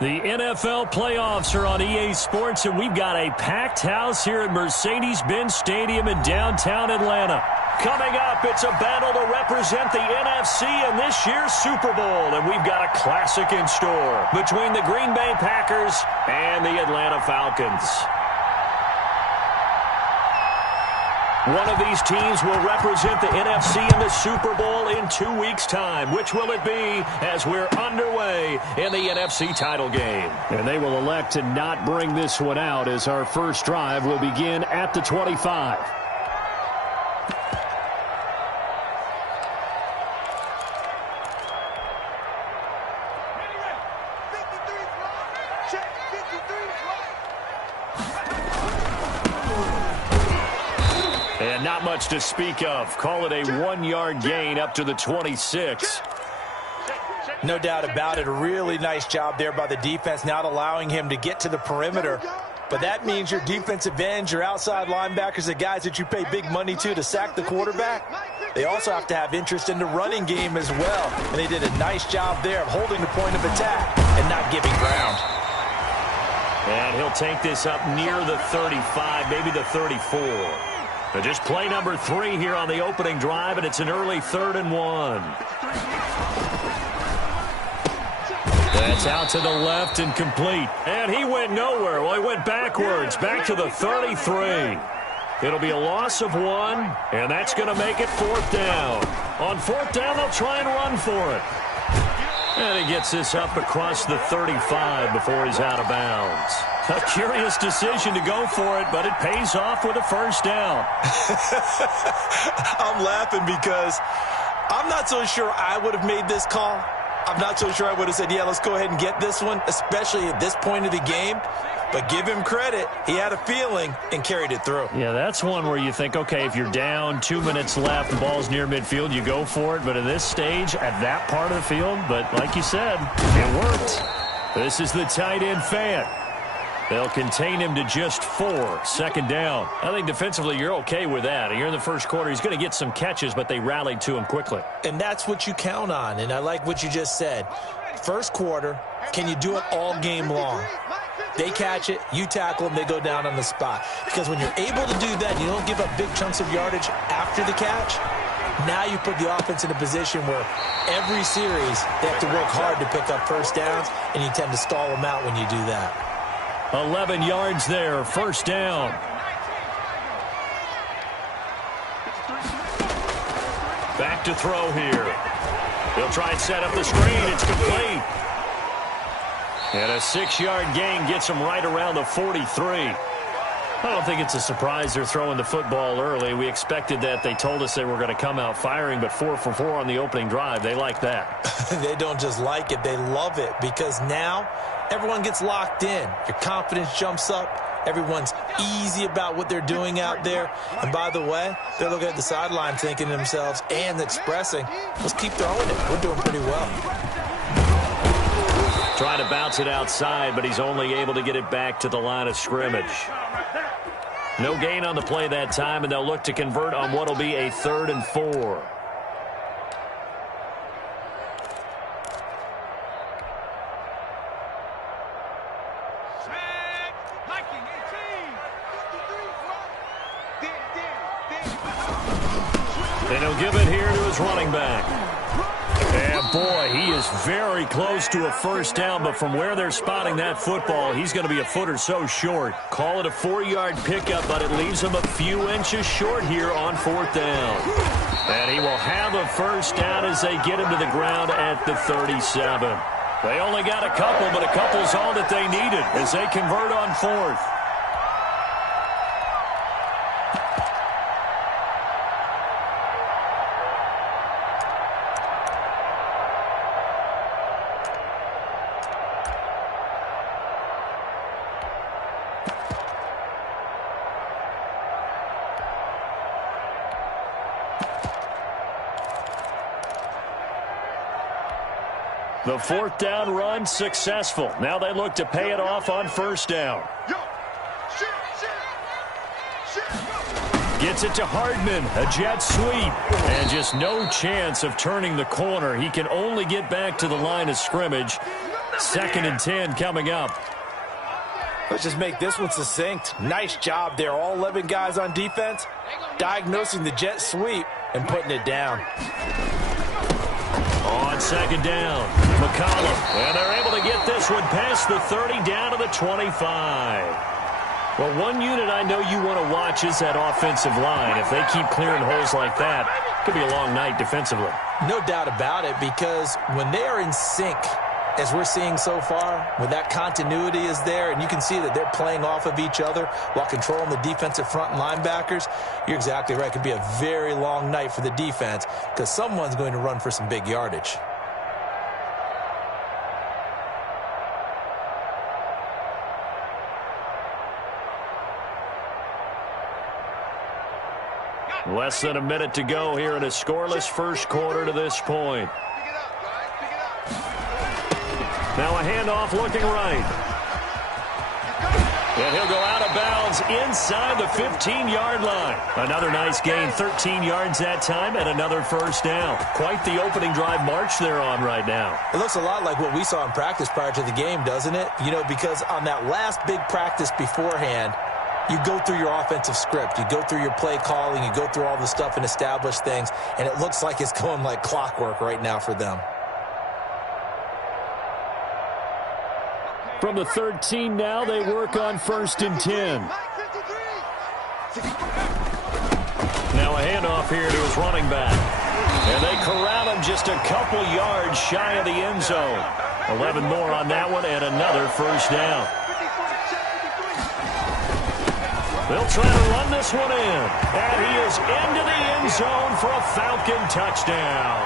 The NFL playoffs are on EA Sports, and we've got a packed house here at Mercedes-Benz Stadium in downtown Atlanta. Coming up, it's a battle to represent the NFC in this year's Super Bowl, and we've got a classic in store between the Green Bay Packers and the Atlanta Falcons. One of these teams will represent the NFC in the Super Bowl in 2 weeks' time. Which will it be as we're underway in the NFC title game? And they will elect to not bring this one out as our first drive will begin at the 25. And not much to speak of. Call it a 1-yard gain up to the 26. No doubt about it. A really nice job there by the defense, not allowing him to get to the perimeter. But that means your defensive ends, your outside linebackers, the guys that you pay big money to sack the quarterback, they also have to have interest in the running game as well. And they did a nice job there of holding the point of attack and not giving ground. And he'll take this up near the 35, maybe the 34. So just play number 3 here on the opening drive, and it's an early 3rd and 1. That's out to the left and complete. And he went nowhere. Well, he went backwards, back to the 33. It'll be a loss of 1, and that's going to make it 4th down. On 4th down, they'll try and run for it. And he gets this up across the 35 before he's out of bounds. A curious decision to go for it, but it pays off with a 1st down. I'm laughing because I'm not so sure I would have made this call. I'm not so sure I would have said, yeah, let's go ahead and get this one, especially at this point of the game. But give him credit. He had a feeling and carried it through. Yeah, that's one where you think, okay, if you're down, 2 minutes left, the ball's near midfield, you go for it. But at this stage, at that part of the field, but like you said, it worked. This is the tight end fan. They'll contain him to just 4, 2nd down. I think defensively you're okay with that. Here in the first quarter, he's going to get some catches, but they rallied to him quickly. And that's what you count on, and I like what you just said. First quarter, can you do it all game long? They catch it, you tackle them, they go down on the spot. Because when you're able to do that, you don't give up big chunks of yardage after the catch. Now you put the offense in a position where every series they have to work hard to pick up 1st downs, and you tend to stall them out when you do that. 11 yards there, 1st down. Back to throw here. He'll try and set up the screen. It's complete. And a 6-yard gain gets him right around the 43. I don't think it's a surprise they're throwing the football early. We expected that. They told us they were going to come out firing, but 4 for 4 on the opening drive. They like that. They don't just like it. They love it because now everyone gets locked in. Your confidence jumps up. Everyone's easy about what they're doing out there. And by the way, they're looking at the sideline thinking to themselves and expressing, let's keep throwing it. We're doing pretty well. Trying to bounce it outside, but he's only able to get it back to the line of scrimmage. No gain on the play that time, and they'll look to convert on what will be a 3rd and 4. And he'll give it here to his running back. And boy, he is very close to a 1st down, but from where they're spotting that football, he's going to be a foot or so short. Call it a 4-yard pickup, but it leaves him a few inches short here on 4th down. And he will have a 1st down as they get him to the ground at the 37. They only got a couple, but a couple's all that they needed as they convert on 4th. The 4th down run successful. Now they look to pay it off on 1st down. Gets it to Hardman, a jet sweep. And just no chance of turning the corner. He can only get back to the line of scrimmage. 2nd and 10 coming up. Let's just make this one succinct. Nice job there. All 11 guys on defense, diagnosing the jet sweep and putting it down. On 2nd down, McCollum. And they're able to get this one past the 30 down to the 25. Well, one unit I know you want to watch is that offensive line. If they keep clearing holes like that, it could be a long night defensively. No doubt about it, because when they are in sync, as we're seeing so far, when that continuity is there, and you can see that they're playing off of each other while controlling the defensive front and linebackers, you're exactly right. It could be a very long night for the defense because someone's going to run for some big yardage. Less than a minute to go here in a scoreless first quarter to this point. Now a handoff looking right. And he'll go out of bounds inside the 15-yard line. Another nice gain, 13 yards that time, and another first down. Quite the opening drive march they're on right now. It looks a lot like what we saw in practice prior to the game, doesn't it? You know, because on that last big practice beforehand, you go through your offensive script. You go through your play calling. You go through all the stuff and establish things, and it looks like it's going like clockwork right now for them. From the 13 now, they work on 1st and 10. Now a handoff here to his running back. And they corral him just a couple yards shy of the end zone. 11 more on that one and another first down. They'll try to run this one in. And he is into the end zone for a Falcon touchdown.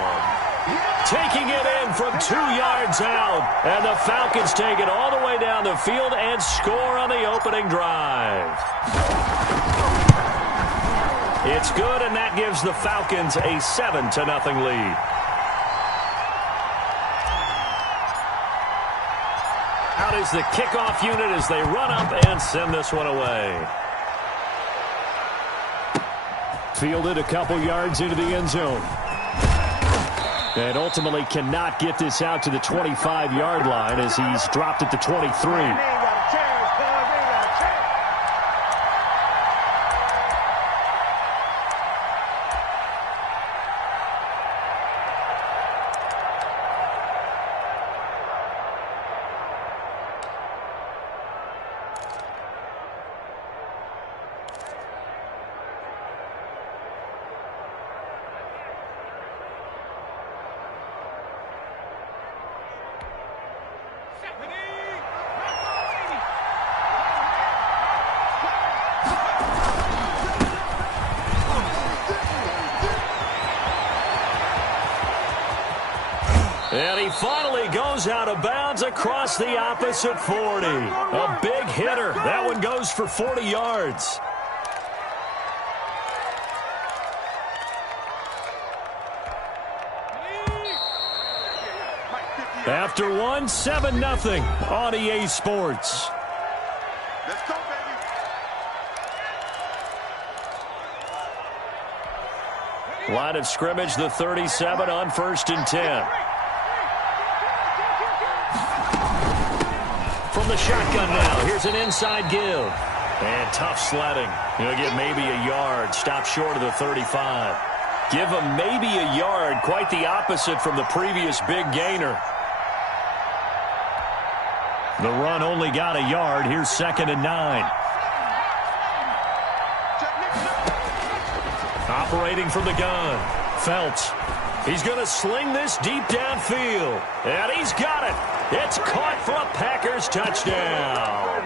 Taking it in from 2 yards out. And the Falcons take it all the way down the field and score on the opening drive. It's good, and that gives the Falcons a 7-0 lead. Out is the kickoff unit as they run up and send this one away. Fielded a couple yards into the end zone. And ultimately cannot get this out to the 25-yard line as he's dropped at the 23. And he finally goes out of bounds across the opposite 40. A big hitter. That one goes for 40 yards. After one, 7-0 on EA Sports. Let's go, baby. Line of scrimmage, the 37 on 1st and 10. From the shotgun now, here's an inside give. And tough sledding. He'll get maybe a yard, stop short of the 35. Give him maybe a yard, quite the opposite from the previous big gainer. The run only got a yard. Here's 2nd and 9. Operating from the gun, Phelps. He's going to sling this deep downfield. And he's got it. It's caught for a Packers touchdown.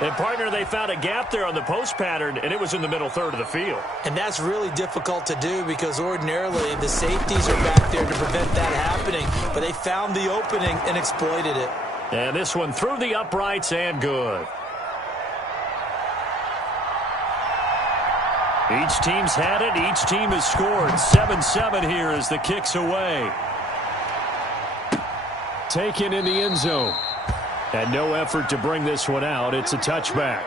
And, partner, they found a gap there on the post pattern, and it was in the middle third of the field. And that's really difficult to do because ordinarily the safeties are back there to prevent that happening. But they found the opening and exploited it. And this one through the uprights and good. Each team's had it. Each team has scored. 7-7 here as the kick's away. Taken in the end zone. And no effort to bring this one out. It's a touchback.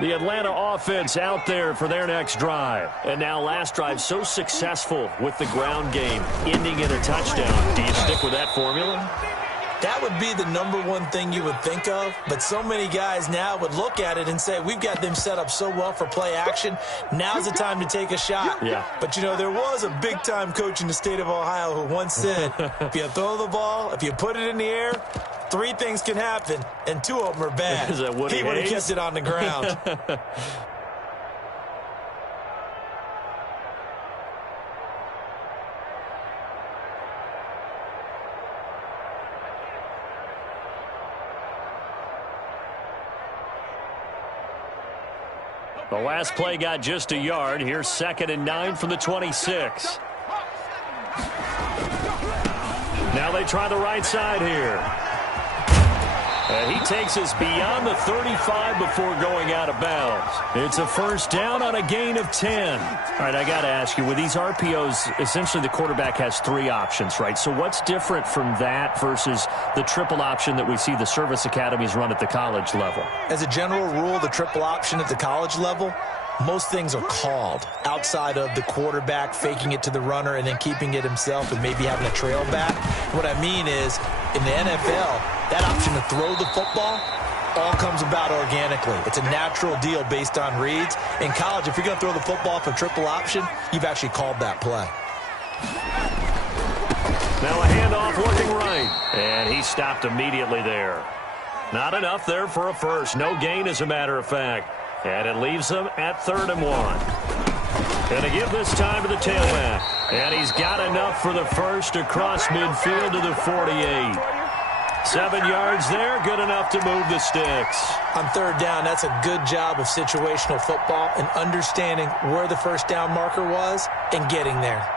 The Atlanta offense out there for their next drive. And now last drive so successful with the ground game, ending in a touchdown. Do you stick with that formula? That would be the number one thing you would think of, but so many guys now would look at it and say, we've got them set up so well for play action. Now's the time to take a shot. Yeah. But, you know, there was a big-time coach in the state of Ohio who once said, if you throw the ball, if you put it in the air, 3 things can happen, and 2 of them are bad. Is that Woody He would have Hayes? kept it on the ground. The last play got just a yard. Here's 2nd and 9 from the 26. Now they try the right side here. He takes us beyond the 35 before going out of bounds. It's a first down on a gain of 10. All right, I got to ask you, with these RPOs, essentially the quarterback has 3 options, right? So what's different from that versus the triple option that we see the service academies run at the college level? As a general rule, the triple option at the college level, most things are called outside of the quarterback faking it to the runner and then keeping it himself and maybe having a trail back. What I mean is, in the NFL, that option to throw the football all comes about organically. It's a natural deal based on reads. In college, if you're going to throw the football for triple option, you've actually called that play. Now a handoff looking right. And he stopped immediately there. Not enough there for a first. No gain, as a matter of fact. And it leaves them at 3rd and 1. Going to give this time to the tailback. And he's got enough for the first across midfield to the 48. 7 yards there, good enough to move the sticks. On 3rd down, that's a good job of situational football and understanding where the first down marker was and getting there.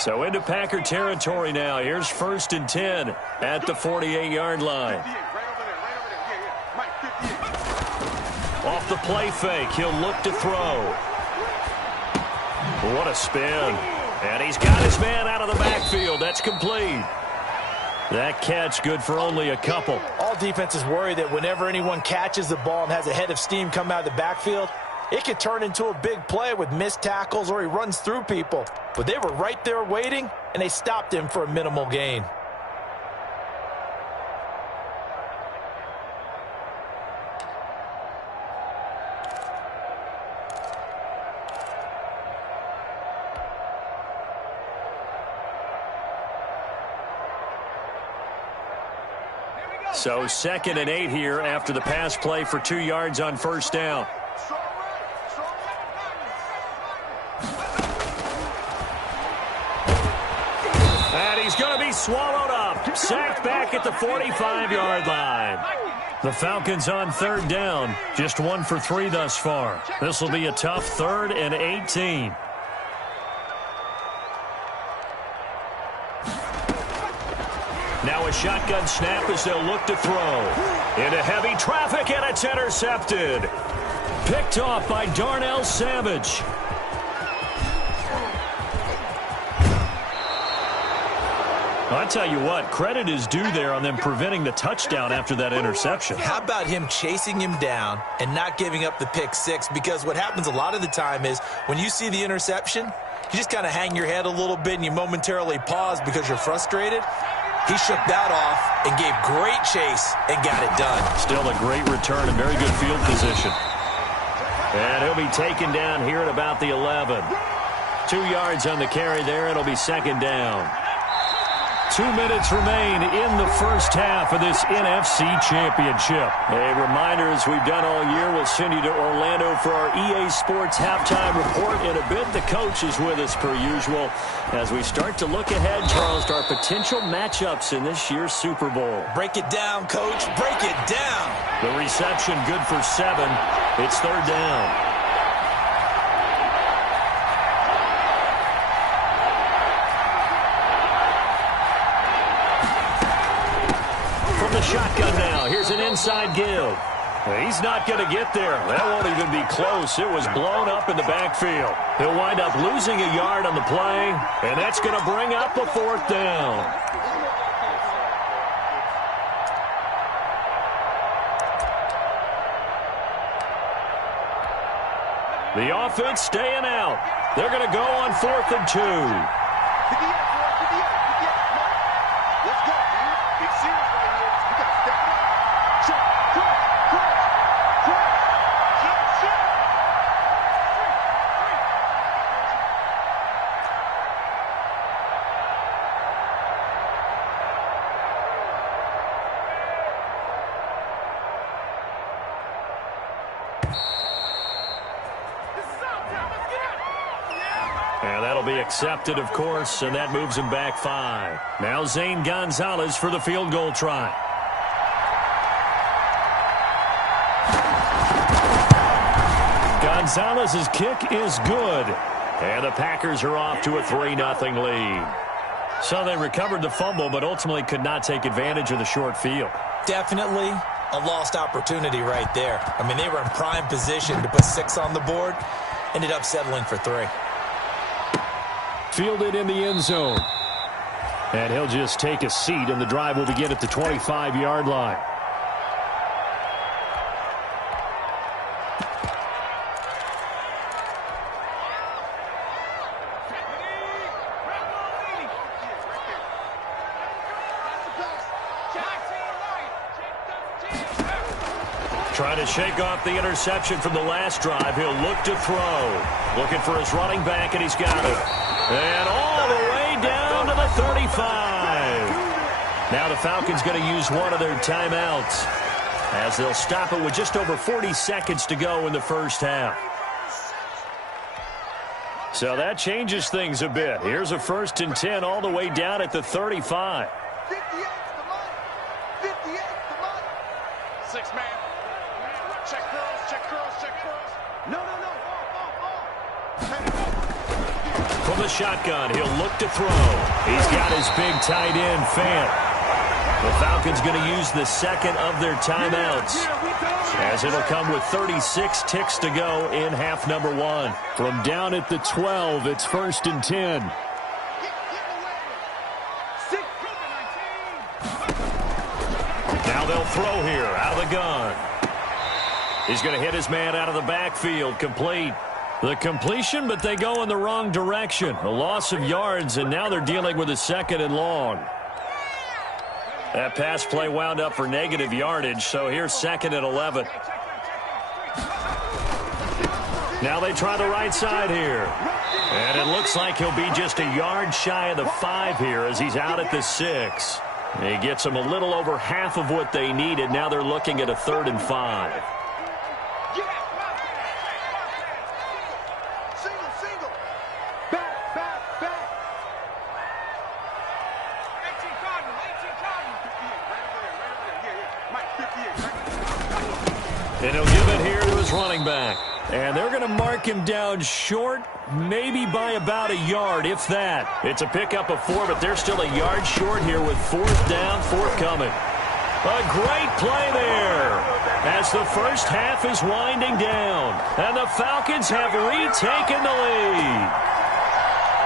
So into Packer territory now. Here's 1st and 10 at the 48-yard line. Off the play fake, he'll look to throw. What a spin. And he's got his man out of the backfield. That's complete. That catch good for only a couple. All defenses worry that whenever anyone catches the ball and has a head of steam come out of the backfield, it could turn into a big play with missed tackles or he runs through people. But they were right there waiting, and they stopped him for a minimal gain. So 2nd and 8 here after the pass play for 2 yards on 1st down. And he's going to be swallowed up. Sacked back at the 45-yard line. The Falcons on 3rd down. Just 1 for 3 thus far. This will be a tough 3rd and 18. Now a shotgun snap as they'll look to throw. Into heavy traffic, and it's intercepted. Picked off by Darnell Savage. I tell you what, credit is due there on them preventing the touchdown after that interception. How about him chasing him down and not giving up the pick 6? Because what happens a lot of the time is when you see the interception, you just kind of hang your head a little bit and you momentarily pause because you're frustrated. He shook that off and gave great chase and got it done. Still a great return and very good field position. And he'll be taken down here at about the 11. 2 yards on the carry there. It'll be 2nd down. 2 minutes remain in the first half of this NFC Championship. A reminder, as we've done all year, we'll send you to Orlando for our EA Sports halftime report. In a bit, the coach is with us per usual as we start to look ahead, Charles, to our potential matchups in this year's Super Bowl. Break it down, Coach. Break it down. The reception good for 7. It's 3rd down. the shotgun now. Here's an inside give. He's not going to get there. That won't even be close. It was blown up in the backfield. He'll wind up losing a yard on the play, and that's going to bring up a fourth down. The offense staying out. They're going to go on 4th and 2. Let's go, man. Big series right here. We got to step it up. Check. And that'll be accepted, of course, and that moves him back 5. Now Zane Gonzalez for the field goal try. Gonzalez's kick is good. And the Packers are off to a 3-0 lead. So they recovered the fumble, but ultimately could not take advantage of the short field. Definitely a lost opportunity right there. I mean, they were in prime position to put 6 on the board. Ended up settling for 3. Fielded in the end zone. And he'll just take a seat, and the drive will begin at the 25-yard line. Trying to shake off the interception from the last drive. He'll look to throw. Looking for his running back, and he's got it. And all the way down to the 35. Now the Falcons going to use one of their timeouts, as they'll stop it with just over 40 seconds to go in the first half. So that changes things a bit. Here's a 1st and 10 all the way down at the 35. 58's the money. 58's the money. 6 man. Check curls. No. From the shotgun, he'll look to throw. He's got his big tight end, Fant. The Falcons going to use the second of their timeouts, as it'll come with 36 ticks to go in half number 1. From down at the 12, it's 1st and 10. Now they'll throw here out of the gun. He's going to hit his man out of the backfield, complete. The completion, but they go in the wrong direction. A loss of yards, and now they're dealing with a 2nd and long. That pass play wound up for negative yardage, so here's 2nd and 11. Now they try the right side here. And it looks like he'll be just a yard shy of the 5 here as he's out at the 6. He gets them a little over half of what they needed. Now they're looking at a 3rd and 5. And he'll give it here to his running back. And they're going to mark him down short, maybe by about a yard, if that. It's a pickup of 4, but they're still a yard short here with 4th down, 4th coming. A great play there as the first half is winding down. And the Falcons have retaken the lead.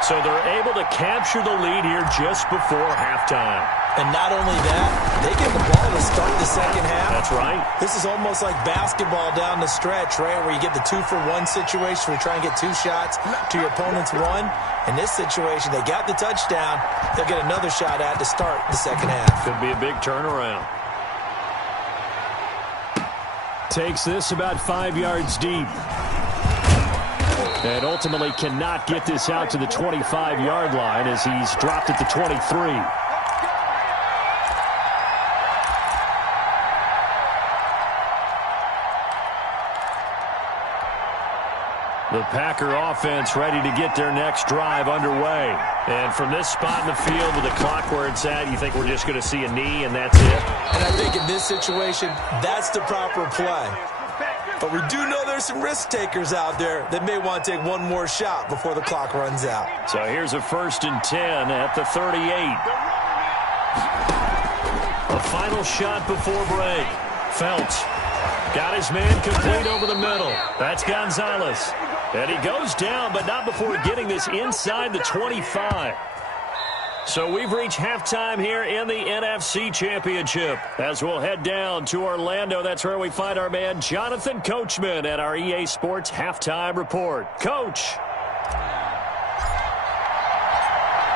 So they're able to capture the lead here just before halftime. And not only that, they get the ball to start the second half. That's right. This is almost like basketball down the stretch, right, where you get the 2-for-1 situation where you try and get 2 shots to your opponent's 1. In this situation, they got the touchdown. They'll get another shot at to start the second half. Could be a big turnaround. Takes this about 5 yards deep. And ultimately cannot get this out to the 25-yard line as he's dropped at the 23. The Packer offense ready to get their next drive underway. And from this spot in the field with the clock where it's at, you think we're just going to see a knee and that's it? And I think in this situation, that's the proper play. But we do know there's some risk takers out there that may want to take one more shot before the clock runs out. So here's a 1st and 10 at the 38. A final shot before break. Felts got his man complete over the middle. That's Gonzalez. And he goes down, but not before getting this inside the 25. So we've reached halftime here in the NFC Championship. As we'll head down to Orlando, that's where we find our man Jonathan Coachman at our EA Sports Halftime Report. Coach.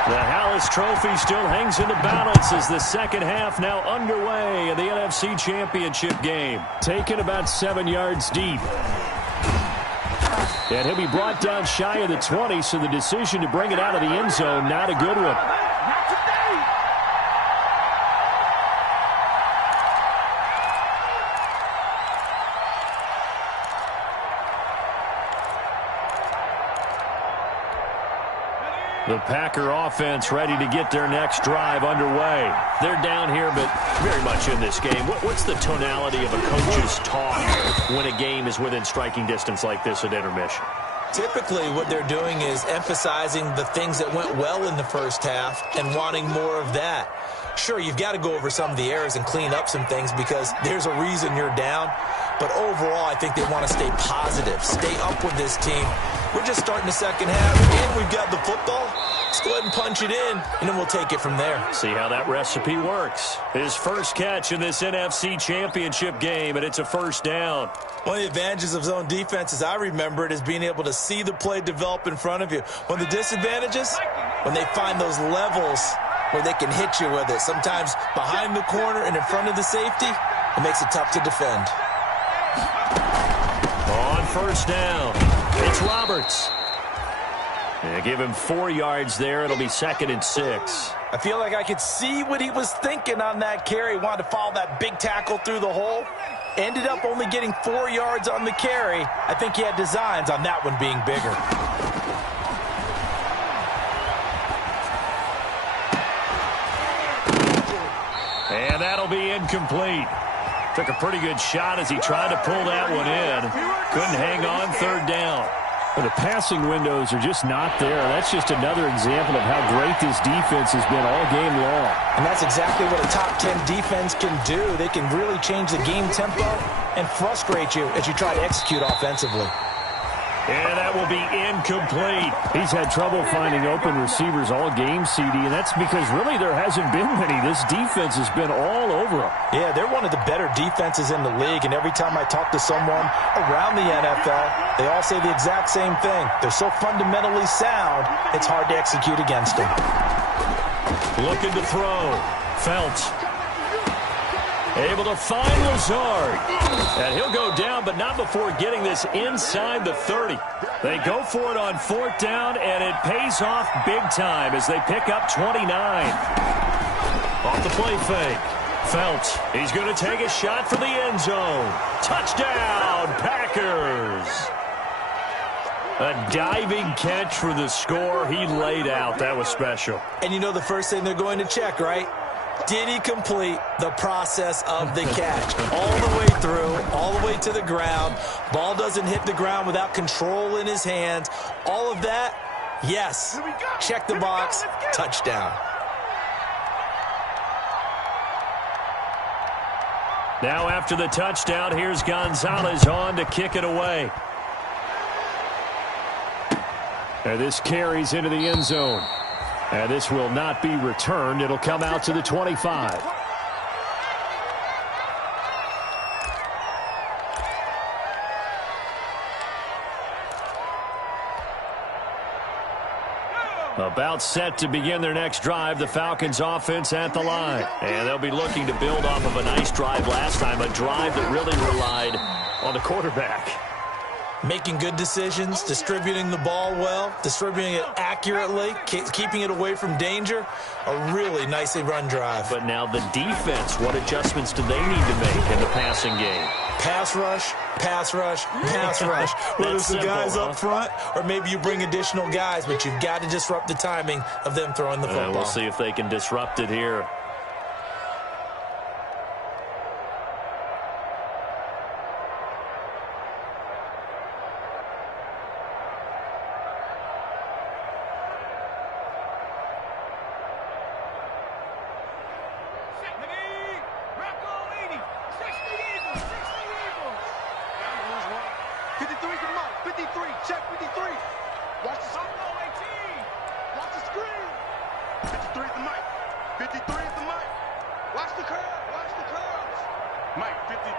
The Hallis Trophy still hangs in the balance as the second half now underway in the NFC Championship game. Taken about 7 yards deep. And he'll be brought down shy of the 20, so the decision to bring it out of the end zone, not a good one. The Packer offense ready to get their next drive underway. They're down here, but very much in this game. What's the tonality of a coach's talk when a game is within striking distance like this at intermission? Typically, what they're doing is emphasizing the things that went well in the first half and wanting more of that. Sure, you've got to go over some of the errors and clean up some things because there's a reason you're down. But overall, I think they want to stay positive, stay up with this team. We're just starting the second half, and we've got the football. Let's go ahead and punch it in, and then we'll take it from there. See how that recipe works. His first catch in this NFC Championship game, and it's a first down. One of the advantages of zone defense, as I remember it, is being able to see the play develop in front of you. One of the disadvantages, when they find those levels where they can hit you with it, sometimes behind the corner and in front of the safety, it makes it tough to defend. On first down, it's Roberts. They give him 4 yards there. It'll be 2nd and 6. I feel like I could see what he was thinking on that carry. He wanted to follow that big tackle through the hole. Ended up only getting 4 yards on the carry. I think he had designs on that one being bigger. And that'll be incomplete. Took a pretty good shot as he tried to pull that one in. Couldn't hang on, 3rd down. Well, the passing windows are just not there. That's just another example of how great this defense has been all game long. And that's exactly what a top 10 defense can do. They can really change the game tempo and frustrate you as you try to execute offensively. And that will be incomplete. He's had trouble finding open receivers all game, CD, and that's because really there hasn't been many. This defense has been all over them. Yeah, they're one of the better defenses in the league, and every time I talk to someone around the NFL, they all say the exact same thing. They're so fundamentally sound, it's hard to execute against them. Looking to throw. Felts. Able to find Lazard. And he'll go down, but not before getting this inside the 30. They go for it on 4th down, and it pays off big time as they pick up 29. Off the play fake. Felts, he's going to take a shot for the end zone. Touchdown, Packers. A diving catch for the score. He laid out. That was special. And you know the first thing they're going to check, right? Did he complete the process of the catch? All the way through, all the way to the ground. Ball doesn't hit the ground without control in his hands. All of that, yes. Check the box, touchdown. Now after the touchdown, here's Gonzalez on to kick it away. And this carries into the end zone. And this will not be returned. It'll come out to the 25. About set to begin their next drive, the Falcons offense at the line. And they'll be looking to build off of a nice drive last time, a drive that really relied on the quarterback. Making good decisions, distributing the ball well, distributing it accurately, keeping it away from danger. A really nicely run drive. But now the defense, what adjustments do they need to make in the passing game? Pass rush, pass rush, pass rush. Whether it's the guys up front or maybe you bring additional guys, but you've got to disrupt the timing of them throwing the football. We'll see if they can disrupt it here.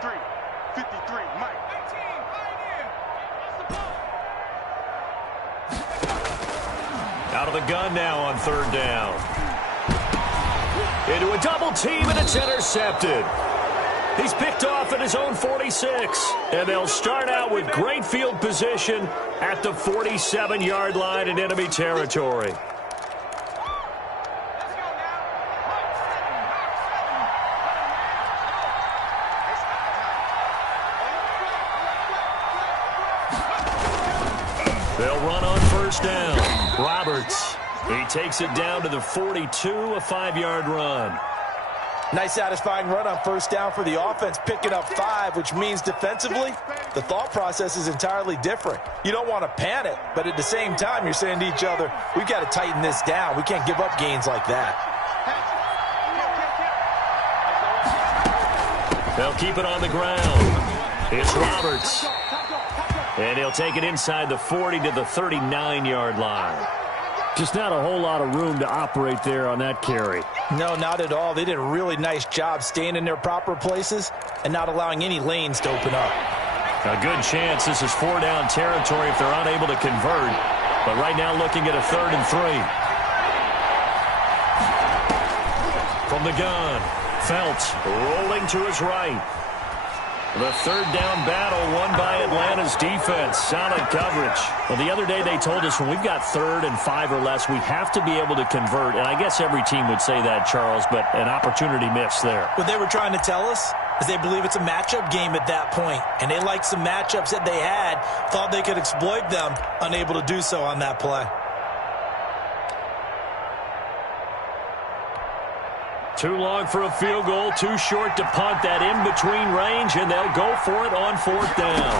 53, Mike. Out of the gun now on third down. Into a double team, and it's intercepted. He's picked off at his own 46. And they'll start out with great field position at the 47-yard line in enemy territory. They'll run on first down. Roberts. He takes it down to the 42, a 5-yard run. Nice satisfying run on first down for the offense, picking up 5, which means defensively, the thought process is entirely different. You don't want to panic, but at the same time, you're saying to each other, we've got to tighten this down. We can't give up gains like that. They'll keep it on the ground. It's Roberts. And he'll take it inside the 40 to the 39-yard line. Just not a whole lot of room to operate there on that carry. No, not at all. They did a really nice job staying in their proper places and not allowing any lanes to open up. A good chance this is 4-down territory if they're unable to convert. But right now looking at a 3rd and 3. From the gun, Phelps rolling to his right. The 3rd down battle won by Atlanta's defense. Solid coverage. Well, the other day they told us when we've got 3rd and 5 or less, we have to be able to convert. And I guess every team would say that, Charles, but an opportunity missed there. What they were trying to tell us is they believe it's a matchup game at that point. And they liked some matchups that they had, thought they could exploit them, unable to do so on that play. Too long for a field goal, too short to punt that in-between range, and they'll go for it on 4th down.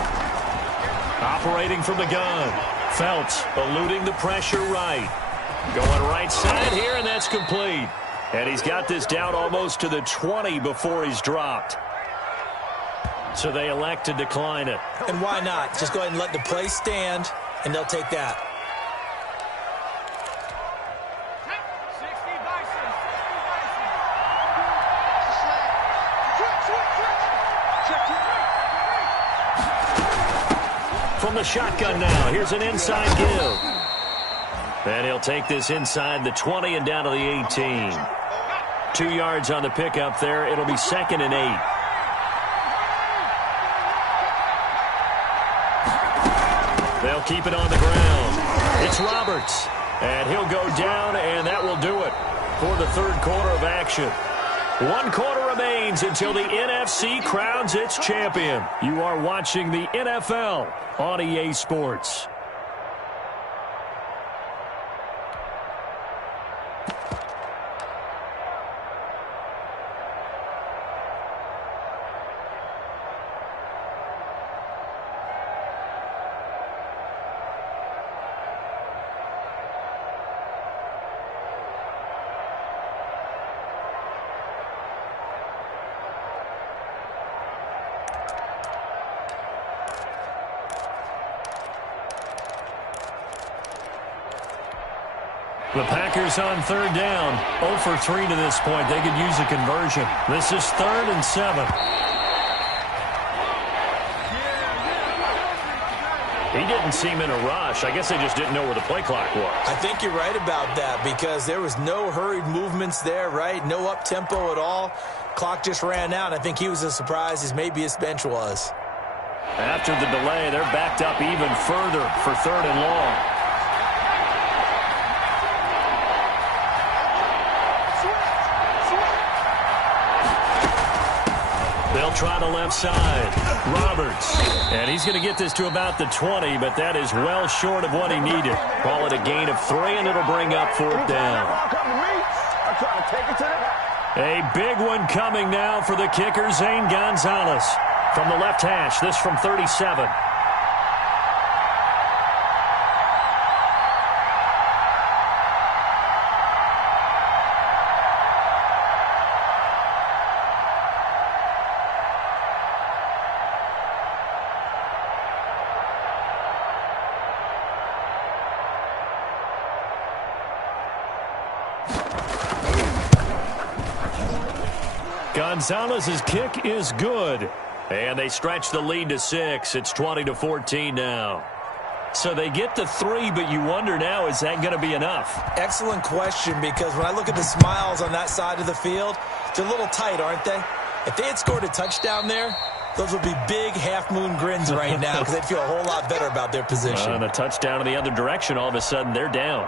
Operating from the gun, Phelps eluding the pressure right. Going right side here, and that's complete. And he's got this down almost to the 20 before he's dropped. So they elect to decline it. And why not? Just go ahead and let the play stand, and they'll take that. From the shotgun now, here's an inside give. And he'll take this inside the 20 and down to the 18. 2 yards on the pickup there. It'll be 2nd and 8. They'll keep it on the ground. It's Roberts. And he'll go down, and that will do it for the 3rd quarter of action. 1 quarter remains until the NFC crowns its champion. You are watching the NFL on EA Sports. The Packers on 3rd down. 0 for 3 to this point. They could use a conversion. This is 3rd and 7. He didn't seem in a rush. I guess they just didn't know where the play clock was. I think you're right about that because there was no hurried movements there, right? No up-tempo at all. Clock just ran out. I think he was as surprised as maybe his bench was. After the delay, they're backed up even further for 3rd and long. They'll try the left side. Roberts. And he's going to get this to about the 20, but that is well short of what he needed. Call it a gain of 3, and it'll bring up 4th down. A big one coming now for the kicker, Zane Gonzalez. From the left hash, this from 37. Gonzalez's kick is good. And they stretch the lead to 6. It's 20-14 now. So they get to 3, but you wonder now, is that going to be enough? Excellent question, because when I look at the smiles on that side of the field, they're a little tight, aren't they? If they had scored a touchdown there, those would be big half-moon grins right now because they'd feel a whole lot better about their position. And a touchdown in the other direction, all of a sudden they're down.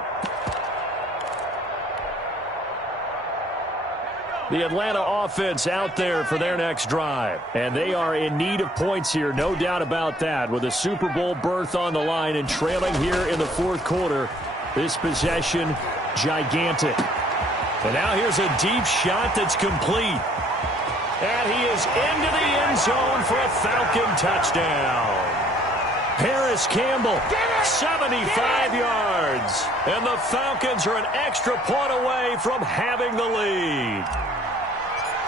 The Atlanta offense out there for their next drive. And they are in need of points here, no doubt about that. With a Super Bowl berth on the line and trailing here in the fourth quarter, this possession, gigantic. And now here's a deep shot that's complete. And he is into the end zone for a Falcon touchdown. Paris Campbell, 75 yards. And the Falcons are an extra point away from having the lead.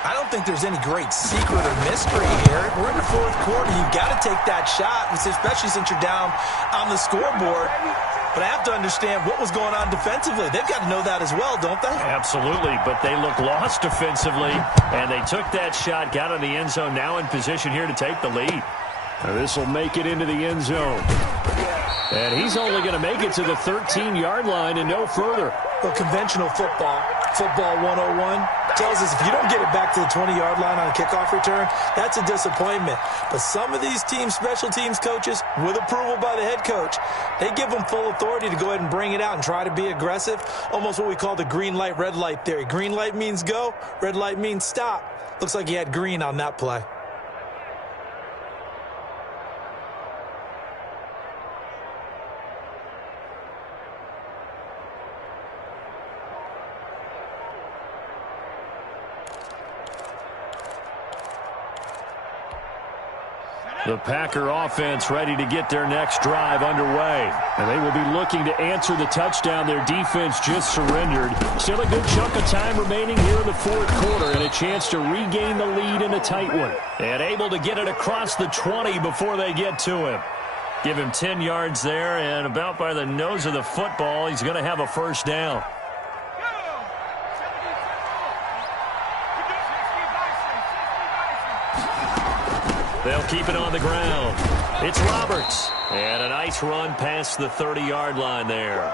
I don't think there's any great secret or mystery here. We're in the fourth quarter. You've got to take that shot, especially since you're down on the scoreboard. But I have to understand what was going on defensively. They've got to know that as well, don't they? Absolutely, but they look lost defensively, and they took that shot, got in the end zone, now in position here to take the lead. This will make it into the end zone. And he's only going to make it to the 13-yard line and no further. Well, conventional football 101, tells us if you don't get it back to the 20-yard line on a kickoff return, that's a disappointment. But some of these teams, special teams coaches, with approval by the head coach, they give them full authority to go ahead and bring it out and try to be aggressive, almost what we call the green light, red light theory. Green light means go, red light means stop. Looks like he had green on that play. The Packer offense ready to get their next drive underway. And they will be looking to answer the touchdown their defense just surrendered. Still a good chunk of time remaining here in the fourth quarter and a chance to regain the lead in a tight one. And able to get it across the 20 before they get to him. Give him 10 yards there, and about by the nose of the football, he's going to have a first down. They'll keep it on the ground. It's Roberts. And a nice run past the 30-yard line there.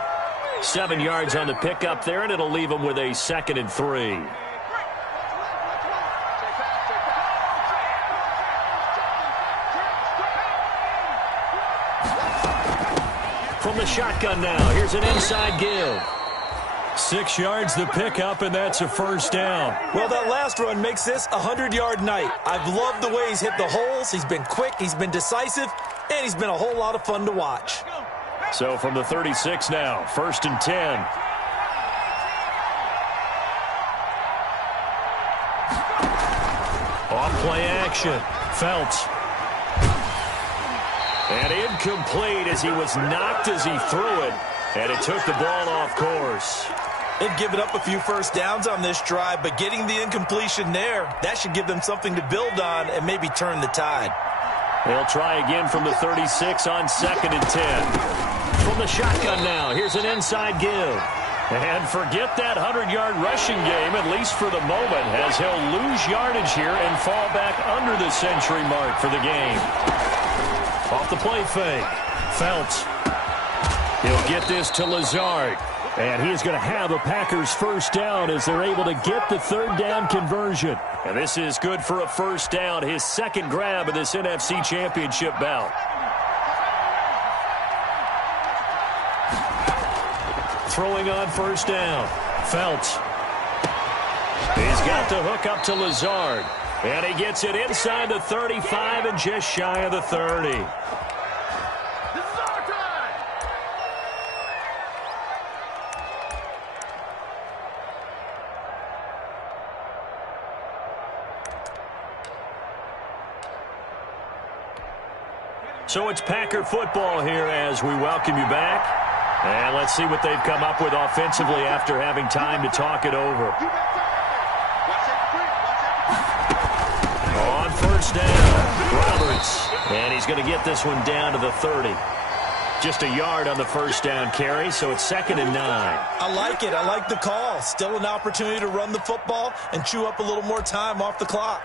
7 yards on the pickup there, and it'll leave them with a 2nd and 3. From the shotgun now, here's an inside give. 6 yards the pickup, and that's a first down. Well, that last run makes this a 100-yard night. I've loved the way he's hit the holes. He's been quick, he's been decisive, and he's been a whole lot of fun to watch. So from the 36 now, 1st and 10. On play action, Phelps. And incomplete as he was knocked as he threw it. And it took the ball off course. They've given up a few first downs on this drive, but getting the incompletion there, that should give them something to build on and maybe turn the tide. They'll try again from the 36 on 2nd and 10. From the shotgun now, here's an inside give. And forget that 100-yard rushing game, at least for the moment, as he'll lose yardage here and fall back under the century mark for the game. Off the play fake, Phelps. He'll get this to Lazard. And he is going to have a Packers first down as they're able to get the 3rd down conversion. And this is good for a first down, his 2nd grab of this NFC Championship bout. Throwing on first down, Phelps. He's got the hook up to Lazard. And he gets it inside the 35 and just shy of the 30. So it's Packer football here as we welcome you back. And let's see what they've come up with offensively after having time to talk it over. On first down, Roberts. And he's going to get this one down to the 30. Just a yard on the first down carry, so it's 2nd and 9. I like it. I like the call. Still an opportunity to run the football and chew up a little more time off the clock.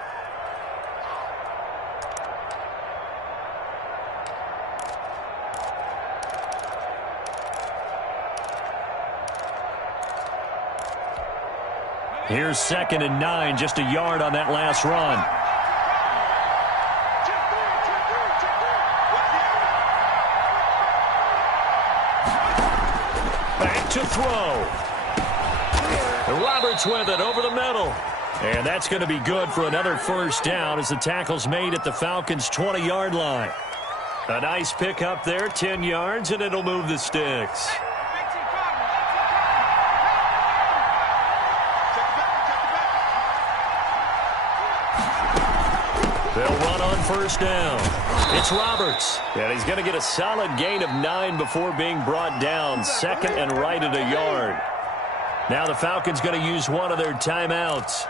Here's 2nd and 9, just a yard on that last run. Back to throw. Roberts with it over the middle. And that's going to be good for another first down as the tackle's made at the Falcons' 20-yard line. A nice pick up there, 10 yards, and it'll move the sticks. They'll run on first down. It's Roberts, and he's going to get a solid gain of 9 before being brought down. 2nd and right at a yard. Now the Falcons going to use one of their timeouts.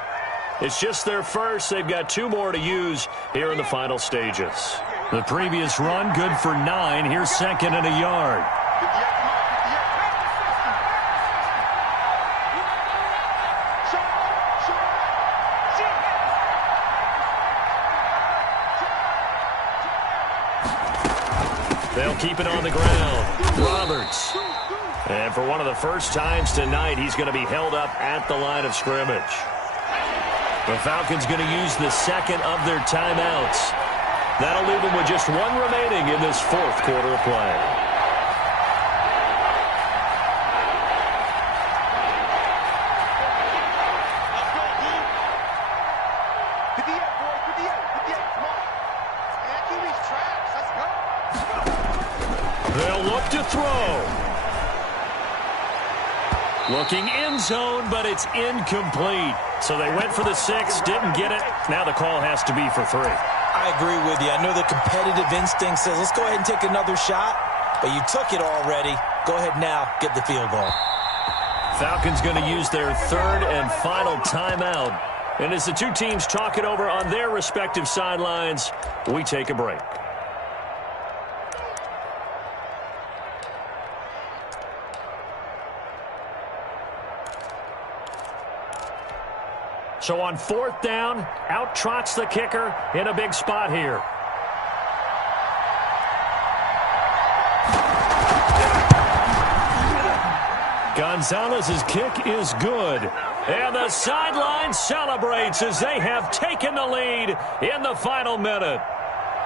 It's just their first. They've got 2 more to use here in the final stages. The previous run, good for 9. Here's 2nd and a yard. They'll keep it on the ground. Roberts. And for one of the first times tonight, he's going to be held up at the line of scrimmage. The Falcons going to use the 2nd of their timeouts. That'll leave them with just 1 remaining in this 4th quarter of play. They'll look to throw. Looking end zone, but it's incomplete. So they went for the 6, didn't get it. Now the call has to be for 3. I agree with you. I know the competitive instinct says, let's go ahead and take another shot. But you took it already. Go ahead now, get the field goal. Falcons going to use their 3rd and final timeout. And as the 2 teams talk it over on their respective sidelines, we take a break. So on 4th down, out trots the kicker in a big spot here. Gonzalez's kick is good. And the sideline celebrates as they have taken the lead in the final minute.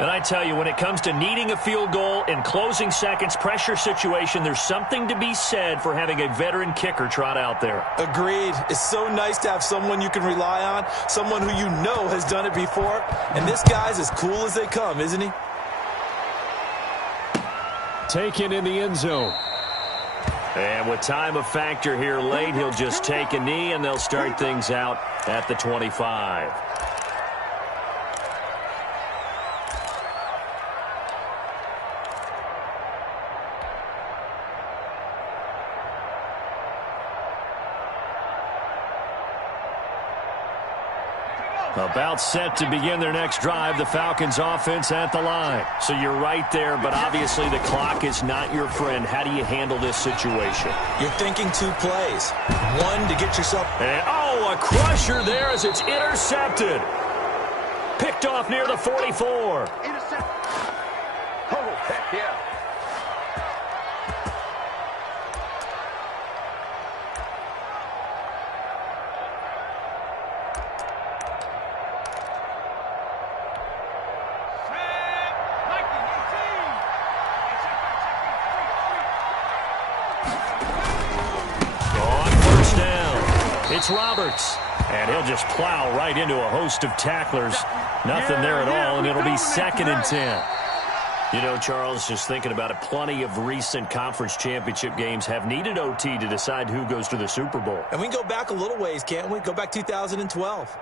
And I tell you, when it comes to needing a field goal in closing seconds, pressure situation, there's something to be said for having a veteran kicker trot out there. Agreed. It's so nice to have someone you can rely on, someone who you know has done it before. And this guy's as cool as they come, isn't he? Taken in the end zone. And with time of factor here late, he'll just take a knee, and they'll start things out at the 25. About set to begin their next drive, the Falcons offense at the line. So you're right there, but obviously the clock is not your friend. How do you handle this situation? You're thinking 2 plays. 1 to get yourself... And, oh, a crusher there as it's intercepted. Picked off near the 44. Intercept. Oh, heck yeah. It's Roberts, and he'll just plow right into a host of tacklers. Nothing there at all, and it'll be 2nd and 10. You know, Charles, just thinking about it, plenty of recent conference championship games have needed OT to decide who goes to the Super Bowl. And we can go back a little ways, can't we? Go back 2012.